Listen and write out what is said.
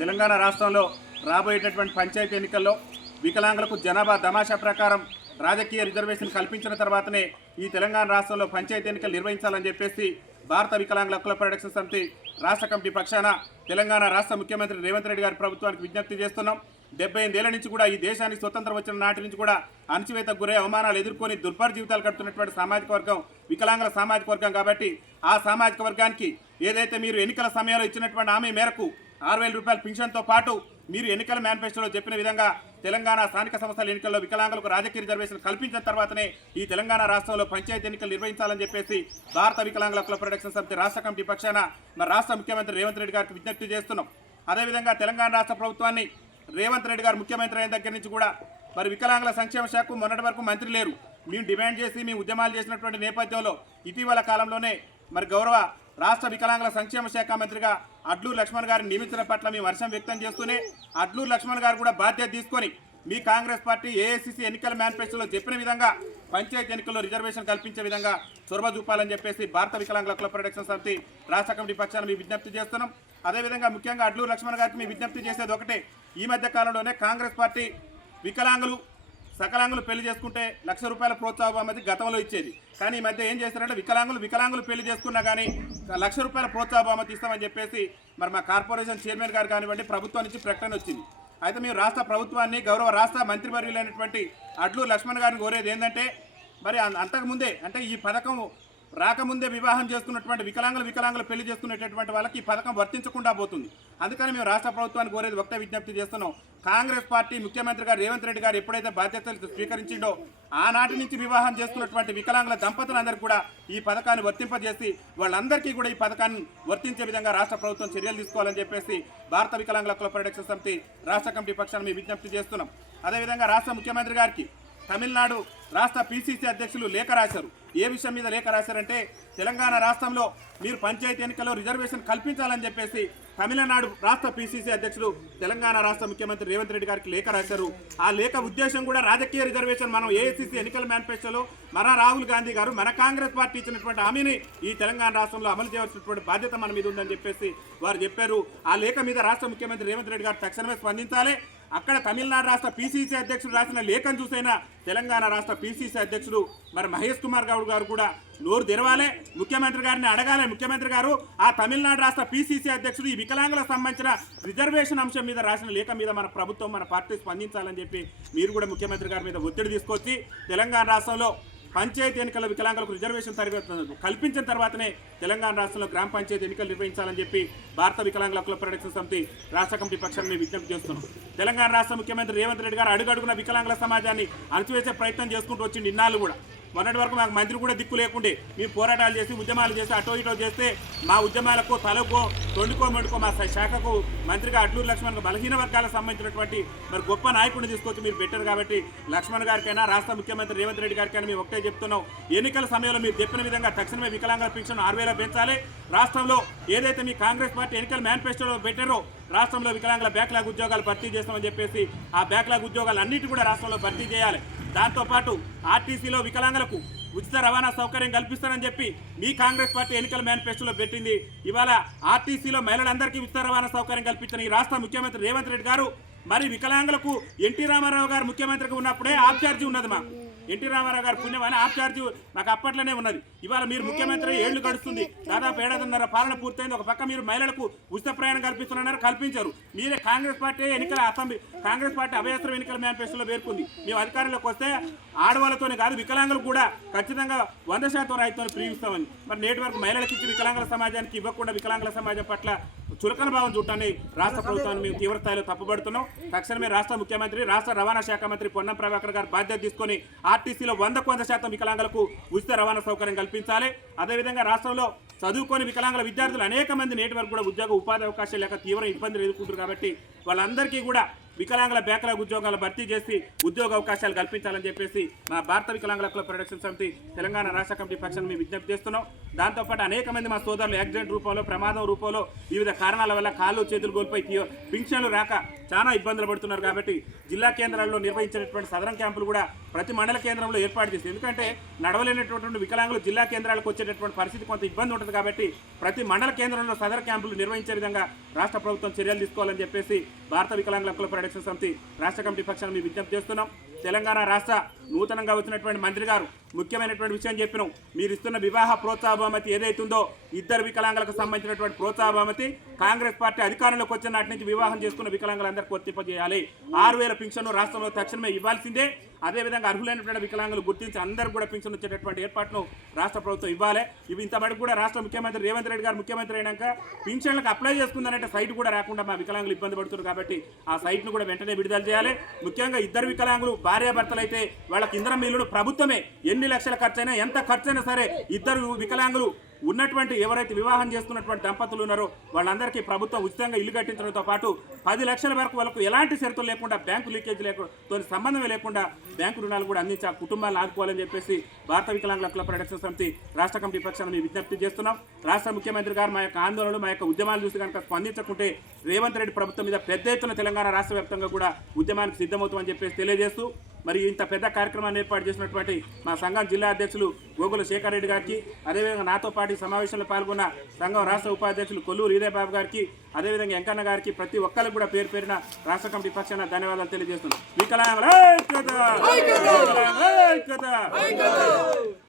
తెలంగాణ రాష్ట్రంలో రాబోయేటటువంటి పంచాయతీ ఎన్నికల్లో వికలాంగులకు జనాభా తమాషా ప్రకారం రాజకీయ రిజర్వేషన్ కల్పించిన తర్వాతనే ఈ తెలంగాణ రాష్ట్రంలో పంచాయతీ ఎన్నికలు నిర్వహించాలని చెప్పేసి భారత వికలాంగుల హక్కుల పరిరక్షణ సమితి రాష్ట్ర కమిటీ పక్షాన తెలంగాణ రాష్ట్ర ముఖ్యమంత్రి రేవంత్ రెడ్డి గారి ప్రభుత్వానికి విజ్ఞప్తి చేస్తున్నాం. 75 ఏళ్ల నుంచి కూడా ఈ దేశానికి స్వతంత్రం వచ్చిన నాటి నుంచి కూడా అణచివేతకు గురై అవమానాలు ఎదుర్కొని దుర్భర జీవితాలు గడుపుతున్నటువంటి సామాజిక వర్గం వికలాంగుల సామాజిక వర్గం. కాబట్టి ఆ సామాజిక వర్గానికి ఏదైతే మీరు ఎన్నికల సమయంలో ఇచ్చినటువంటి హామీ మేరకు 6,000 రూపాయల పింఛన్తో పాటు మీరు ఎన్నికల మేనిఫెస్టోలో చెప్పిన విధంగా తెలంగాణ స్థానిక సంస్థల ఎన్నికల్లో వికలాంగులకు రాజకీయ రిజర్వేషన్ కల్పించిన తర్వాతనే ఈ తెలంగాణ రాష్ట్రంలో పంచాయతీ ఎన్నికలు నిర్వహించాలని చెప్పేసి భారత వికలాంగుల హక్కుల పరిరక్షణ సమితి రాష్ట్ర కమిటీ పక్షాన రాష్ట్ర ముఖ్యమంత్రి రేవంత్ రెడ్డి గారికి విజ్ఞప్తి చేస్తున్నాం. అదేవిధంగా తెలంగాణ రాష్ట్ర ప్రభుత్వాన్ని రేవంత్ రెడ్డి గారు ముఖ్యమంత్రి అయిన దగ్గర నుంచి కూడా మరి వికలాంగుల సంక్షేమ శాఖకు మొన్నటి వరకు మంత్రి లేరు. మేము డిమాండ్ చేసి మేము ఉద్యమాలు చేసినటువంటి నేపథ్యంలో ఇటీవల కాలంలోనే మరి గౌరవ రాష్ట్ర వికలాంగుల సంక్షేమ శాఖ మంత్రిగా అడ్లూరు లక్ష్మణ్ గారిని నియమించడం పట్ల మేము హర్షం వ్యక్తం చేస్తూనే అడ్లూరు లక్ష్మణ్ గారు కూడా బాధ్యత తీసుకొని మీ కాంగ్రెస్ పార్టీ ఏఐసిసి ఎన్నికల మేనిఫెస్టోలో చెప్పిన విధంగా పంచాయతీ ఎన్నికల్లో రిజర్వేషన్ కల్పించే విధంగా చొరవ చూపాలని చెప్పేసి భారత వికలాంగుల హక్కుల పరిరక్షణ సమితి రాష్ట్ర కమిటీ పక్షాన మీ విజ్ఞప్తి చేస్తున్నాం. అదేవిధంగా ముఖ్యంగా అడ్లూరు లక్ష్మణ్ గారికి మీ విజ్ఞప్తి చేసేది ఒకటే, ఈ మధ్య కాలంలోనే కాంగ్రెస్ పార్టీ వికలాంగులు సకలాంగులు పెళ్లి చేసుకుంటే ₹1,00,000 ప్రోత్సాహ బహుమతి గతంలో ఇచ్చేది. కానీ ఈ మధ్య ఏం చేస్తారంటే వికలాంగులు పెళ్లి చేసుకున్నా కానీ ₹1,00,000 ప్రోత్సాహ బహుమతి ఇస్తామని చెప్పేసి మరి మా కార్పొరేషన్ చైర్మన్ గారు కానివ్వండి ప్రభుత్వం నుంచి ప్రకటన వచ్చింది. అయితే మేము రాష్ట్ర ప్రభుత్వాన్ని గౌరవ రాష్ట్ర మంత్రివర్యులైనటువంటి అడ్లూరు లక్ష్మణ్ గారిని కోరేది ఏంటంటే మరి అంతకుముందే అంటే ఈ పథకం రాకముందే వివాహం చేసుకున్నటువంటి వికలాంగులు పెళ్లి చేసుకునేటటువంటి వాళ్ళకి ఈ పథకం వర్తించకుండా పోతుంది. అందుకని మేము రాష్ట్ర ప్రభుత్వాన్ని కోరేది ఒకటే విజ్ఞప్తి చేస్తున్నాం. కాంగ్రెస్ పార్టీ ముఖ్యమంత్రి గారు రేవంత్ రెడ్డి గారు ఎప్పుడైతే బాధ్యతలు స్వీకరించిండో ఆనాటి నుంచి వివాహం చేసుకున్నటువంటి వికలాంగుల దంపతులందరికీ కూడా ఈ పథకాన్ని వర్తింపజేసి వాళ్ళందరికీ కూడా ఈ పథకాన్ని వర్తించే విధంగా రాష్ట్ర ప్రభుత్వం చర్యలు తీసుకోవాలని చెప్పేసి భారత వికలాంగుల హక్కుల పరిరక్షణ సమితి రాష్ట్ర కమిటీ పక్షాన మేము విజ్ఞప్తి చేస్తున్నాం. అదేవిధంగా రాష్ట్ర ముఖ్యమంత్రి గారికి తమిళనాడు రాష్ట్ర పిసిసి అధ్యక్షులు లేఖ రాశారు. ఏ విషయం మీద లేఖ రాశారంటే తెలంగాణ రాష్ట్రంలో మీరు పంచాయతీ ఎన్నికల్లో రిజర్వేషన్ కల్పించాలని చెప్పేసి తమిళనాడు రాష్ట్ర పిసిసి అధ్యక్షులు తెలంగాణ రాష్ట్ర ముఖ్యమంత్రి రేవంత్ రెడ్డి గారికి లేఖ రాశారు. ఆ లేఖ ఉద్దేశం కూడా రాజకీయ రిజర్వేషన్ మనం ఏఐసిసి ఎన్నికల మేనిఫెస్టోలో మన రాహుల్ గాంధీ గారు మన కాంగ్రెస్ పార్టీ ఇచ్చినటువంటి హామీని ఈ తెలంగాణ రాష్ట్రంలో అమలు చేయవలసినటువంటి బాధ్యత మన మీద ఉందని చెప్పేసి వారు చెప్పారు. ఆ లేఖ మీద రాష్ట్ర ముఖ్యమంత్రి రేవంత్ రెడ్డి గారు తక్షణమే స్పందించాలి. అక్కడ తమిళనాడు రాష్ట్ర పిసిసి అధ్యక్షుడు రాసిన లేఖను చూసైనా తెలంగాణ రాష్ట్ర పిసిసి అధ్యక్షుడు మరి మహేష్ కుమార్ గౌడ్ గారు కూడా నోరు తెరవాలి, ముఖ్యమంత్రి గారిని అడగాలి. ముఖ్యమంత్రి గారు ఆ తమిళనాడు రాష్ట్ర పిసిసి అధ్యక్షుడు ఈ వికలాంగులకు సంబంధించిన రిజర్వేషన్ అంశం మీద రాసిన లేఖ మీద మన ప్రభుత్వం మన పార్టీ స్పందించాలని చెప్పి మీరు కూడా ముఖ్యమంత్రి గారి మీద ఒత్తిడి తీసుకొచ్చి తెలంగాణ రాష్ట్రంలో పంచాయతీ ఎన్నికల వికలాంగులకు రిజర్వేషన్ కల్పించిన తర్వాతనే తెలంగాణ రాష్ట్రంలో గ్రామ పంచాయతీ ఎన్నికలు నిర్వహించాలని చెప్పి భారత వికలాంగుల హక్కుల పరిరక్షణ సమితి రాష్ట్ర కమిటీ పక్షాన్ని మేము విజ్ఞప్తి చేస్తున్నాం. తెలంగాణ రాష్ట్ర ముఖ్యమంత్రి రేవంత్ రెడ్డి గారు అడుగడుగున వికలాంగుల సమాజాన్ని అణచివేసే ప్రయత్నం చేసుకుంటూ వచ్చింది. ఇన్నాళ్ళు కూడా మొన్నటి వరకు మాకు మంత్రి కూడా దిక్కు లేకుండే మేము పోరాటాలు చేసి ఉద్యమాలు చేసి అటో ఇటో చేస్తే మా ఉద్యమాలకు తలకో తొండుకో మెడుకో మా శాఖకు మంత్రిగా అడ్లూరు లక్ష్మణ్ బలహీన వర్గాలకు సంబంధించినటువంటి మరి గొప్ప నాయకుడిని తీసుకొచ్చి మీరు పెట్టారు. కాబట్టి లక్ష్మణ్ గారికైనా రాష్ట్ర ముఖ్యమంత్రి రేవంత్ రెడ్డి గారికైనా మేము ఒకటే చెప్తున్నాం, ఎన్నికల సమయంలో మీరు చెప్పిన విధంగా తక్షణమే వికలాంగుల పెన్షన్ 6,000 పెంచాలి. రాష్ట్రంలో ఏదైతే మీ కాంగ్రెస్ పార్టీ ఎన్నికల మేనిఫెస్టోలో పెట్టారో రాష్ట్రంలో వికలాంగుల బ్యాక్లాగ్ ఉద్యోగాలు భర్తీ చేస్తామని చెప్పేసి ఆ బ్యాక్లాగ్ ఉద్యోగాలు అన్నిటి కూడా రాష్ట్రంలో భర్తీ చేయాలి. దాంతోపాటు ఆర్టీసీలో వికలాంగులకు ఉచిత రవాణా సౌకర్యం కల్పిస్తారని చెప్పి మీ కాంగ్రెస్ పార్టీ ఎన్నికల మేనిఫెస్టోలో పెట్టింది. ఇవాళ ఆర్టీసీలో మహిళలందరికీ ఉచిత రవాణా సౌకర్యం కల్పించిన ఈ రాష్ట్ర ముఖ్యమంత్రి రేవంత్ రెడ్డి గారు మరి వికలాంగులకు ఎన్టీ రామారావు గారు ముఖ్యమంత్రిగా ఉన్నప్పుడే ఆప్ ఛార్జీ ఉన్నది. మాకు ఎన్టీ రామారావు గారు పుణ్యం అని ఆప్ ఛార్జీ మాకు అప్పట్లోనే ఉన్నది. ఇవాళ మీరు ముఖ్యమంత్రి ఏళ్లు గడుస్తుంది, దాదాపు 7.5 పాలన పూర్తయింది. ఒక పక్క మీరు మహిళలకు ఉచిత ప్రయాణం కల్పిస్తున్నారు, కల్పించారు. మీరే కాంగ్రెస్ పార్టీ ఎన్నికల అసెంబ్లీ కాంగ్రెస్ పార్టీ అభయస్త్రం ఎన్నికల మేనిఫెస్టోలో పేర్కొంది. మేము అధికారంలోకి వస్తే ఆడవాళ్ళతోనే కాదు వికలాంగులు కూడా ఖచ్చితంగా 100% రైతులను ఫ్రీ ఇస్తామని. మరి నేటి వరకు మహిళలకు ఇచ్చి వికలాంగుల సమాజానికి ఇవ్వకుండా వికలాంగుల సమాజం పట్ల చులకన భావం చూడటాన్ని రాష్ట్ర ప్రభుత్వాన్ని మేము తీవ్రస్థాయిలో తప్పుపడుతున్నాం. తక్షణమే రాష్ట్ర ముఖ్యమంత్రి రాష్ట్ర రవాణా శాఖ మంత్రి పొన్నం ప్రభాకర్ గారు బాధ్యత తీసుకొని ఆర్టీసీలో 100% వికలాంగులకు ఉచిత రవాణా సౌకర్యం కల్పించాలి. అదేవిధంగా రాష్ట్రంలో చదువుకొని వికలాంగుల విద్యార్థులు అనేక మంది నేటి వరకు కూడా ఉద్యోగ ఉపాధి అవకాశాలు లేక తీవ్ర ఇబ్బందులు ఎదుర్కొంటారు. కాబట్టి వాళ్ళందరికీ కూడా వికలాంగుల బ్యాక్లాగ్ ఉద్యోగాలు భర్తీ చేసి ఉద్యోగ అవకాశాలు కల్పించాలని చెప్పేసి మా భారత వికలాంగుల హక్కుల ప్రొటెక్షన్ సమితి తెలంగాణ రాష్ట్ర కమిటీ పక్షాన్ని మేము విజ్ఞప్తి చేస్తున్నాం. దాంతోపాటు అనేక మంది మా సోదరులు యాక్సిడెంట్ రూపంలో, ప్రమాదం రూపంలో, వివిధ కారణాల వల్ల కాళ్ళు చేతులు కోల్పోయి పింఛన్లు రాక చాలా ఇబ్బందులు పడుతున్నారు. కాబట్టి జిల్లా కేంద్రాల్లో నిర్వహించినటువంటి సదరం క్యాంపులు కూడా ప్రతి మండల కేంద్రంలో ఏర్పాటు చేసి, ఎందుకంటే నడవలేనటువంటి వికలాంగులు జిల్లా కేంద్రాలకు వచ్చేటటువంటి పరిస్థితి కొంత ఇబ్బంది ఉంటుంది. కాబట్టి ప్రతి మండల కేంద్రంలో సదర క్యాంపులు నిర్వహించే విధంగా రాష్ట్ర ప్రభుత్వం చర్యలు తీసుకోవాలని చెప్పేసి భారత వికలాంగుల హక్కుల ప్రొటెక్షన్ సమితి రాష్ట్ర కమిటీ పక్షాన్ని మేము విజ్ఞప్తి చేస్తున్నాం. తెలంగాణ రాష్ట్ర నూతనంగా వచ్చినటువంటి మంత్రి గారు ముఖ్యమైనటువంటి విషయం చెప్పినాం. మీరు ఇస్తున్న వివాహ ప్రోత్సాహ బహుమతి ఏదైతుందో ఇద్దరు వికలాంగులకు సంబంధించినటువంటి ప్రోత్సాహ బహుమతి కాంగ్రెస్ పార్టీ అధికారంలోకి వచ్చిన నాటి నుంచి వివాహం చేసుకున్న వికలాంగులందరికీ వర్తింపజేయాలి. 6,000 పింఛను రాష్ట్రంలో తక్షణమే ఇవ్వాల్సిందే. అదేవిధంగా అర్హులైనటువంటి వికలాంగులు గుర్తించి అందరూ కూడా పింఛను వచ్చేటటువంటి ఏర్పాటును రాష్ట్ర ప్రభుత్వం ఇవ్వాలి. ఇవి ఇంతవరకు కూడా రాష్ట్ర ముఖ్యమంత్రి రేవంత్ రెడ్డి గారు ముఖ్యమంత్రి అయినాక పింఛన్లకు అప్లై చేసుకుందనంటే సైట్ కూడా రాకుండా మా వికలాంగులు ఇబ్బంది పడుతున్నారు. కాబట్టి ఆ సైట్ను కూడా వెంటనే విడుదల చేయాలి. ముఖ్యంగా ఇద్దరు వికలాంగులు భార్యాభర్తలు అయితే వాళ్ళకి ఇంధనం మిల్లుడు ప్రభుత్వమే ఎన్ని లక్షల ఖర్చైనా ఎంత ఖర్చైనా సరే ఇద్దరు వికలాంగులు ఉన్నటువంటి ఎవరైతే వివాహం చేసుకున్నటువంటి దంపతులు ఉన్నారో వాళ్ళందరికీ ప్రభుత్వం ఉచితంగా ఇల్లు కట్టించడంతో పాటు 10 లక్షల వరకు వాళ్ళకు ఎలాంటి షరతులు లేకుండా, బ్యాంకు లీకేజ్ లేకుండా, సంబంధమే లేకుండా బ్యాంకు రుణాలు కూడా అందించి ఆ కుటుంబాలను ఆదుకోవాలని చెప్పేసి భారత వికలాంగుల హక్కుల ప్రొటెక్షన్ సమితి రాష్ట్ర కమిటీ పక్షాన్ని మేము విజ్ఞప్తి చేస్తున్నాం. రాష్ట్ర ముఖ్యమంత్రి గారు మా యొక్క ఆందోళనలు, మా యొక్క ఉద్యమాలు చూసి కనుక స్పందించకుంటే రేవంత్ రెడ్డి ప్రభుత్వం మీద పెద్ద ఎత్తున తెలంగాణ రాష్ట్ర వ్యాప్తంగా కూడా ఉద్యమానికి సిద్ధమవుతామని చెప్పేసి తెలియజేస్తూ, మరి ఇంత పెద్ద కార్యక్రమాన్ని ఏర్పాటు చేసినటువంటి మా సంఘం జిల్లా అధ్యక్షులు గోగుల శేఖర్ రెడ్డి గారికి, అదేవిధంగా నాతో పాటు సమావేశంలో పాల్గొన్న సంఘం రాష్ట్ర ఉపాధ్యక్షులు కొల్లూరు హీరేబాబు గారికి, అదేవిధంగా వెంకన్న గారికి, ప్రతి ఒక్కరికి కూడా పేరు పేరున రాష్ట్ర కమిటీ పక్షాన ధన్యవాదాలు తెలియజేస్తున్నాం. వికలాంగుల ఐక్యత!